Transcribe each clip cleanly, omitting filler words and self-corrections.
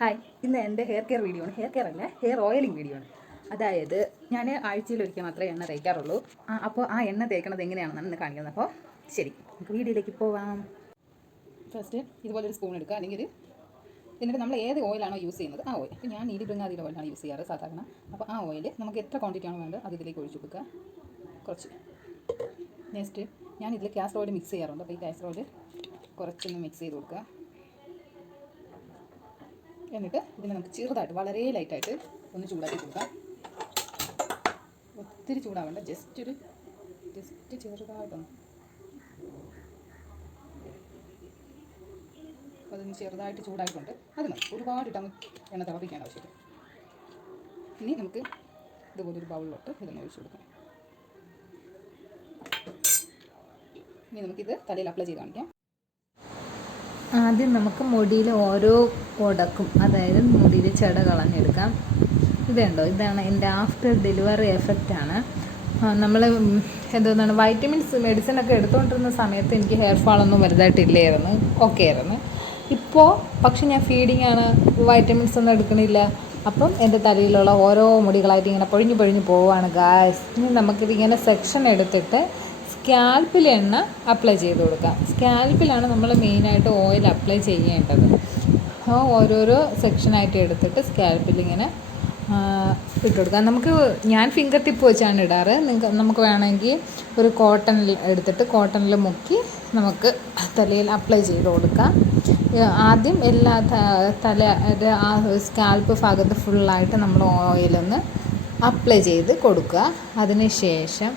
Hi, ഇന്ന് എൻ്റെ hair care video ആണ്. ഹെയർ കെയർ അല്ല, ഹെയർ ഓയിലിംഗ് വീഡിയോ ആണ്. അതായത് ഞാൻ ആഴ്ചയിൽ ഒരിക്കൽ മാത്രമേ എണ്ണ തേക്കാറുള്ളൂ. അപ്പോൾ ആ എണ്ണ തേക്കണത് എങ്ങനെയാണെന്നാണ് ഇന്ന് കാണിക്കുന്നത്. അപ്പോൾ ശരി, നമുക്ക് വീഡിയോയിലേക്ക് പോവാം. ഫസ്റ്റ് ഇതുപോലൊരു സ്പൂൺ എടുക്കുക, അല്ലെങ്കിൽ എന്നിട്ട് നമ്മൾ ഏത് ഓയിലാണോ യൂസ് ചെയ്യുന്നത് ആ ഓയിൽ. അപ്പോൾ ഞാൻ നീലി ബൃങ്ങാതിയുടെ ഓയിലാണ് യൂസ് ചെയ്യാറ് സാധാരണ. അപ്പോൾ ആ ഓയിൽ നമുക്ക് എത്ര ക്വാണ്ടിറ്റി ആണോ വേണ്ടത് അത് ഇതിലേക്ക് ഒഴിച്ചു കൊടുക്കുക കുറച്ച്. നെക്സ്റ്റ് ഞാൻ ഇതിൽ കാസ്റ്റർ ഓയിൽ മിക്സ് ചെയ്യാറുണ്ട്. അപ്പോൾ ഈ കാസ്റ്റർ ഓയിൽ കുറച്ചൊന്ന് മിക്സ് ചെയ്ത് കൊടുക്കുക. എന്നിട്ട് ഇതിനെ നമുക്ക് ചെറുതായിട്ട് വളരെ ലൈറ്റായിട്ട് ഒന്ന് ചൂടാക്കി കൊടുക്കാം. ഒത്തിരി ചൂടാവണ്ട, ജസ്റ്റ് ചെറുതായിട്ടൊന്ന് അതൊന്ന് ചെറുതായിട്ട് ചൂടായിട്ടുണ്ട്. അത് മതി, ഒരുപാടിട്ടൊന്ന് എണ്ണ തിളപ്പിക്കാൻ ആവശ്യമില്ല. ഇനി നമുക്ക് ഇതുപോലൊരു ബൗളിലോട്ട് ഇതൊന്ന് ഒഴിച്ചു കൊടുക്കാം. ഇനി നമുക്കിത് തലയിൽ അപ്ലൈ ചെയ്ത് കാണിക്കാം. ആദ്യം നമുക്ക് മുടിയിൽ ഓരോ ഉടക്കും, അതായത് മുടിയിൽ ചെട കളഞ്ഞെടുക്കാം. ഇതുണ്ടോ, ഇതാണ് എൻ്റെ ആഫ്റ്റർ ഡെലിവറി എഫക്റ്റാണ്. നമ്മൾ എന്തോന്നാണ് വൈറ്റമിൻസ് മെഡിസിനൊക്കെ എടുത്തുകൊണ്ടിരുന്ന സമയത്ത് എനിക്ക് ഹെയർ ഫാളൊന്നും വലുതായിട്ടില്ലായിരുന്നു, ഓക്കെ ആയിരുന്നു. ഇപ്പോൾ പക്ഷെ ഞാൻ ഫീഡിങ് ആണ്, വൈറ്റമിൻസ് ഒന്നും എടുക്കണില്ല. അപ്പം എൻ്റെ തലയിലുള്ള ഓരോ മുടികളായിട്ട് ഇങ്ങനെ പൊഴിഞ്ഞു പോവുകയാണ് ഗായ്സ്. ഇനി നമുക്കിതിങ്ങനെ സെക്ഷൻ എടുത്തിട്ട് സ്കാൽപ്പിൽ എണ്ണ അപ്ലൈ ചെയ്ത് കൊടുക്കാം. സ്കാൽപ്പിലാണ് നമ്മൾ മെയിനായിട്ട് ഓയിൽ അപ്ലൈ ചെയ്യേണ്ടത്. ഓരോരോ സെക്ഷനായിട്ട് എടുത്തിട്ട് സ്കാൽപ്പിൽ ഇങ്ങനെ ഇട്ട് കൊടുക്കാം. ഞാൻ ഫിംഗർ ടിപ്പ് വെച്ചാണ് ഇടാറ്. നമുക്ക് വേണമെങ്കിൽ ഒരു കോട്ടണിൽ എടുത്തിട്ട് കോട്ടണിൽ മുക്കി നമുക്ക് തലയിൽ അപ്ലൈ ചെയ്ത് കൊടുക്കാം. ആദ്യം എല്ലാ ആ സ്കാൽപ്പ് ഭാഗത്ത് ഫുള്ളായിട്ട് നമ്മൾ ഓയിലൊന്ന് അപ്ലൈ ചെയ്ത് കൊടുക്കുക. അതിന് ശേഷം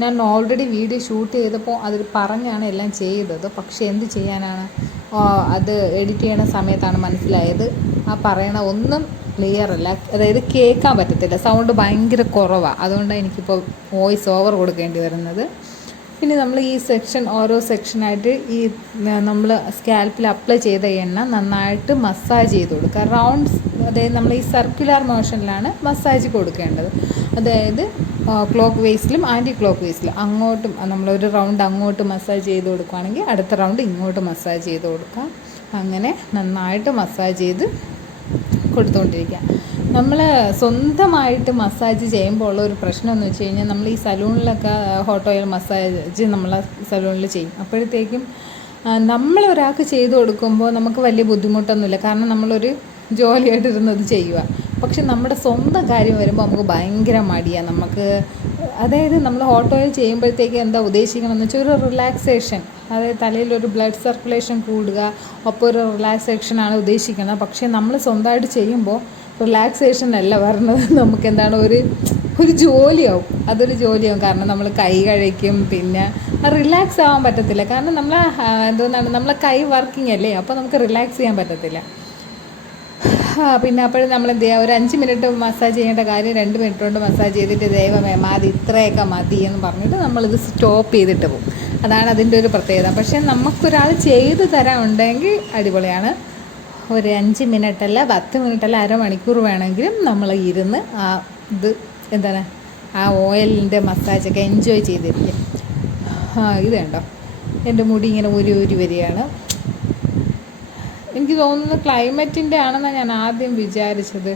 ഞാൻ ഓൾറെഡി വീഡിയോ ഷൂട്ട് ചെയ്തപ്പോൾ അതിൽ പറഞ്ഞാണ് എല്ലാം ചെയ്തത്. പക്ഷേ എന്ത് ചെയ്യാനാണ്, അത് എഡിറ്റ് ചെയ്യണ സമയത്താണ് മനസ്സിലായത് ആ പറയണ ഒന്നും ക്ലിയർ അല്ല, അതായത് കേൾക്കാൻ പറ്റത്തില്ല, സൗണ്ട് ഭയങ്കര കുറവാണ്. അതുകൊണ്ടാണ് എനിക്കിപ്പോൾ വോയിസ് ഓവർ കൊടുക്കേണ്ടി വരുന്നത്. പിന്നെ നമ്മൾ ഈ ഓരോ സെക്ഷനായിട്ട് ഈ നമ്മൾ സ്കാൽപ്പിൽ അപ്ലൈ ചെയ്ത എണ്ണ നന്നായിട്ട് മസാജ് ചെയ്ത് കൊടുക്കുക. റൗണ്ട്സ്, അതായത് നമ്മൾ ഈ സർക്കുലർ മോഷനിലാണ് മസാജ് കൊടുക്കേണ്ടത്. അതായത് ക്ലോക്ക് വേസിലും ആൻറ്റി ക്ലോക്ക് വേസിലും അങ്ങോട്ടും നമ്മളൊരു റൗണ്ട് അങ്ങോട്ട് മസാജ് ചെയ്ത് കൊടുക്കുകയാണെങ്കിൽ അടുത്ത റൗണ്ട് ഇങ്ങോട്ട് മസാജ് ചെയ്ത് കൊടുക്കാം. അങ്ങനെ നന്നായിട്ട് മസാജ് ചെയ്ത് കൊടുത്തുകൊണ്ടിരിക്കുക. നമ്മൾ സ്വന്തമായിട്ട് മസാജ് ചെയ്യുമ്പോൾ ഉള്ള ഒരു പ്രശ്നം എന്ന് വെച്ച് കഴിഞ്ഞാൽ, നമ്മൾ ഈ സലൂണിലൊക്കെ ഹോട്ട് ഓയിൽ മസാജ് നമ്മൾ സലൂണിൽ ചെയ്യും. അപ്പോഴത്തേക്കും നമ്മളൊരാൾക്ക് ചെയ്ത് കൊടുക്കുമ്പോൾ നമുക്ക് വലിയ ബുദ്ധിമുട്ടൊന്നുമില്ല, കാരണം നമ്മളൊരു ജോലിയായിട്ടിരുന്നത് ചെയ്യുക. പക്ഷെ നമ്മുടെ സ്വന്തം കാര്യം വരുമ്പോൾ നമുക്ക് ഭയങ്കര മടിയാണ്. അതായത് നമ്മൾ ഹോട്ട് ഓയിൽ ചെയ്യുമ്പോഴത്തേക്ക് എന്താ ഉദ്ദേശിക്കണമെന്ന് വെച്ചാൽ ഒരു റിലാക്സേഷൻ, അതായത് തലയിലൊരു ബ്ലഡ് സർക്കുലേഷൻ കൂടുക, ഒപ്പം ഒരു റിലാക്സേഷനാണ് ഉദ്ദേശിക്കുന്നത്. പക്ഷേ നമ്മൾ സ്വന്തമായിട്ട് ചെയ്യുമ്പോൾ റിലാക്സേഷൻ അല്ല പറഞ്ഞത്, നമുക്ക് എന്താണ് ഒരു ജോലിയാവും, അതൊരു ജോലിയാവും. കാരണം നമ്മൾ കൈ കഴിക്കും, പിന്നെ റിലാക്സ് ആവാൻ പറ്റത്തില്ല. കാരണം നമ്മളെ കൈ വർക്കിംഗ് അല്ലേ, അപ്പോൾ നമുക്ക് റിലാക്സ് ചെയ്യാൻ പറ്റത്തില്ല. പിന്നെ അപ്പോഴും നമ്മൾ എന്ത് ചെയ്യുക, ഒരു 5 മിനിറ്റ് മസാജ് ചെയ്യേണ്ട കാര്യം 2 മിനിറ്റ് കൊണ്ട് മസാജ് ചെയ്തിട്ട് ദൈവമേ മതി, ഇത്രയൊക്കെ മതി എന്ന് പറഞ്ഞിട്ട് നമ്മളിത് സ്റ്റോപ്പ് ചെയ്തിട്ട് പോകും. അതാണ് അതിൻ്റെ ഒരു പ്രത്യേകത. പക്ഷേ നമുക്കൊരാൾ ചെയ്ത് തരാൻ ഉണ്ടെങ്കിൽ അടിപൊളിയാണ്. ഒരു 5 മിനിറ്റല്ല 10 മിനിറ്റല്ല അരമണിക്കൂർ വേണമെങ്കിലും നമ്മൾ ഇരുന്ന് ആ ഓയിലിൻ്റെ മസാജൊക്കെ എൻജോയ് ചെയ്തിരിക്കും. ഇത് കണ്ടോ, എൻ്റെ മുടി ഇങ്ങനെ ഒരു വരികയാണ്. എനിക്ക് തോന്നുന്നു ക്ലൈമറ്റിൻ്റെ ആണെന്നാണ് ഞാൻ ആദ്യം വിചാരിച്ചത്.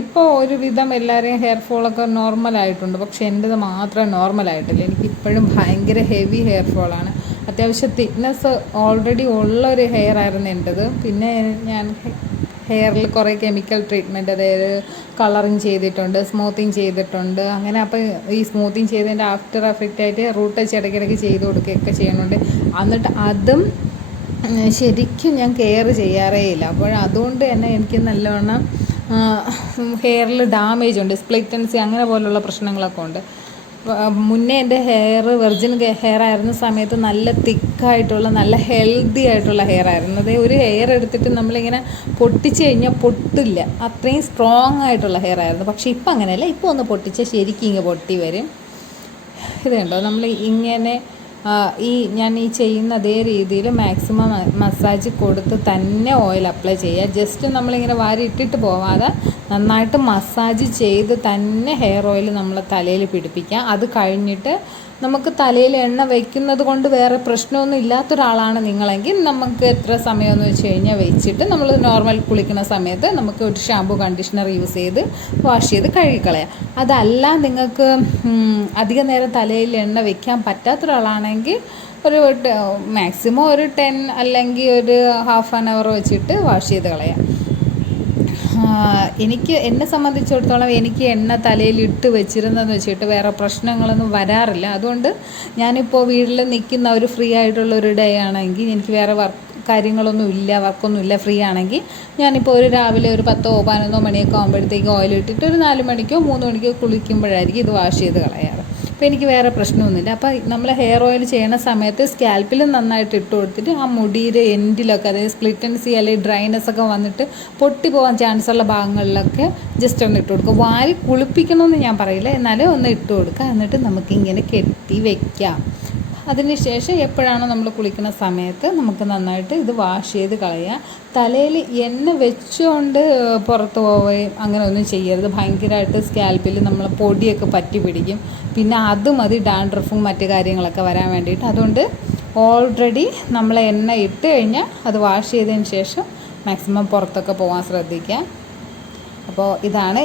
ഇപ്പോൾ ഒരുവിധം എല്ലാവരെയും ഹെയർ ഫോളൊക്കെ നോർമലായിട്ടുണ്ട്, പക്ഷേ എൻ്റേത് മാത്രം നോർമലായിട്ടില്ല. എനിക്കിപ്പോഴും ഭയങ്കര ഹെവി ഹെയർ ഫോളാണ്. അത്യാവശ്യം തിക്നെസ് ഓൾറെഡി ഉള്ളൊരു ഹെയർ ആയിരുന്നു എൻ്റേത്. പിന്നെ ഞാൻ ഹെയറിൽ കുറേ കെമിക്കൽ ട്രീറ്റ്മെൻറ്റ്, അതായത് കളറിങ് ചെയ്തിട്ടുണ്ട്, സ്മൂത്തിങ് ചെയ്തിട്ടുണ്ട്. അങ്ങനെ അപ്പോൾ ഈ സ്മൂത്തിങ് ചെയ്തതിൻ്റെ ആഫ്റ്റർ എഫക്റ്റായിട്ട് റൂട്ട് ടച്ച് ഇടയ്ക്കിടയ്ക്ക് ചെയ്ത് കൊടുക്കുകയൊക്കെ ചെയ്യുന്നുണ്ട്. എന്നിട്ട് അതും ശരിക്കും ഞാൻ കെയർ ചെയ്യാറേ ഇല്ല. അപ്പോൾ അതുകൊണ്ട് തന്നെ എനിക്ക് നല്ലവണ്ണം ഹെയറിൽ ഡാമേജ് ഉണ്ട്, സ്പ്ലിറ്റൻസി അങ്ങനെ പോലുള്ള പ്രശ്നങ്ങളൊക്കെ ഉണ്ട്. മുന്നേ എൻ്റെ ഹെയർ വെർജിൻ ഹെയർ ആയിരുന്ന സമയത്ത് നല്ല തിക്കായിട്ടുള്ള നല്ല ഹെൽത്തി ആയിട്ടുള്ള ഹെയർ ആയിരുന്നു. അതായത് ഒരു ഹെയർ എടുത്തിട്ട് നമ്മളിങ്ങനെ പൊട്ടിച്ച് കഴിഞ്ഞാൽ പൊട്ടില്ല, അത്രയും സ്ട്രോങ് ആയിട്ടുള്ള ഹെയർ ആയിരുന്നു. പക്ഷേ ഇപ്പം അങ്ങനെയല്ല, ഇപ്പോൾ ഒന്ന് പൊട്ടിച്ചാൽ ശരിക്കും ഇങ്ങനെ പൊട്ടി വരും. ഇത് കണ്ടോ, നമ്മൾ ഇങ്ങനെ ഞാൻ ചെയ്യുന്ന അതേ രീതിയിൽ മാക്സിമം മസാജ് കൊടുത്ത് തന്നെ ഓയിൽ അപ്ലൈ ചെയ്യുക. ജസ്റ്റ് നമ്മളിങ്ങനെ വാരി ഇട്ടിട്ട് പോവാതെ നന്നായിട്ട് മസാജ് ചെയ്ത് തന്നെ ഹെയർ ഓയിൽ നമ്മൾ തലയിൽ പിടിപ്പിക്കുക. അത് കഴിഞ്ഞിട്ട് നമുക്ക് തലയിൽ എണ്ണ വയ്ക്കുന്നത് കൊണ്ട് വേറെ പ്രശ്നമൊന്നും ഇല്ലാത്തൊരാളാണ് നിങ്ങളെങ്കിൽ നമുക്ക് എത്ര സമയമെന്ന് വെച്ച് കഴിഞ്ഞാൽ വെച്ചിട്ട് നമ്മൾ നോർമൽ കുളിക്കുന്ന സമയത്ത് നമുക്ക് ഒരു ഷാമ്പു കണ്ടീഷണർ യൂസ് ചെയ്ത് വാഷ് ചെയ്ത് കഴുകിക്കളയാം. അതല്ല നിങ്ങൾക്ക് അധിക നേരം തലയിൽ എണ്ണ വയ്ക്കാൻ പറ്റാത്തൊരാളാണെങ്കിൽ ഒരു മാക്സിമം ഒരു 10 അല്ലെങ്കിൽ ഒരു ഹാഫ് ആൻ അവർ വെച്ചിട്ട് വാഷ് ചെയ്ത് കളയാം. എന്നെ സംബന്ധിച്ചിടത്തോളം എനിക്ക് എണ്ണ തലയിൽ ഇട്ട് വെച്ചിരുന്നതെന്ന് വെച്ചിട്ട് വേറെ പ്രശ്നങ്ങളൊന്നും വരാറില്ല. അതുകൊണ്ട് ഞാനിപ്പോൾ വീട്ടിൽ നിൽക്കുന്ന ഒരു ഫ്രീ ആയിട്ടുള്ളൊരു ഡേ ആണെങ്കിൽ എനിക്ക് വേറെ വർക്കൊന്നുമില്ല ഫ്രീ ആണെങ്കിൽ ഞാനിപ്പോൾ ഒരു രാവിലെ ഒരു 10 11 മണിയൊക്കെ ആകുമ്പോഴത്തേക്ക് ഓയിൽ ഇട്ടിട്ട് ഒരു 4 മണിക്കോ 3 മണിക്കോ കുളിക്കുമ്പോഴായിരിക്കും ഇത് വാഷ് ചെയ്ത് കളയാറ്. അപ്പോൾ എനിക്ക് വേറെ പ്രശ്നമൊന്നുമില്ല. അപ്പോൾ നമ്മൾ ഹെയർ ഓയിൽ ചെയ്യണ സമയത്ത് സ്കാൽപ്പിൽ നന്നായിട്ട് ഇട്ട് കൊടുത്തിട്ട് ആ മുടിയുടെ എൻഡിലൊക്കെ, അതായത് സ്പ്ലിറ്റ് ആൻഡ് സി അല്ലെങ്കിൽ ഡ്രൈനെസ് ഒക്കെ വന്നിട്ട് പൊട്ടി പോകാൻ ചാൻസ് ഉള്ള ഭാഗങ്ങളിലൊക്കെ ജസ്റ്റ് ഒന്ന് ഇട്ട് കൊടുക്കുക. വാരി കുളിപ്പിക്കണമെന്ന് ഞാൻ പറയില്ല, എന്നാലും ഒന്ന് ഇട്ട് കൊടുക്കുക. എന്നിട്ട് നമുക്കിങ്ങനെ കെട്ടി വയ്ക്കാം. അതിനുശേഷം എപ്പോഴാണോ നമ്മൾ കുളിക്കുന്ന സമയത്ത് നമുക്ക് നന്നായിട്ട് ഇത് വാഷ് ചെയ്ത് കളയുക. തലയിൽ എണ്ണ വെച്ചുകൊണ്ട് പുറത്ത് പോവുകയും അങ്ങനെ ഒന്നും ചെയ്യരുത്. ഭയങ്കരമായിട്ട് സ്കാൽപ്പിൽ നമ്മൾ പൊടിയൊക്കെ പറ്റി പിടിക്കും. പിന്നെ അത് മതി ഡാൻഡ്രഫും മറ്റു കാര്യങ്ങളൊക്കെ വരാൻ വേണ്ടിയിട്ട്. അതുകൊണ്ട് ഓൾറെഡി നമ്മൾ എണ്ണ ഇട്ട് കഴിഞ്ഞാൽ അത് വാഷ് ചെയ്തതിന് ശേഷം മാക്സിമം പുറത്തൊക്കെ പോകാൻ ശ്രദ്ധിക്കുക. അപ്പോൾ ഇതാണ്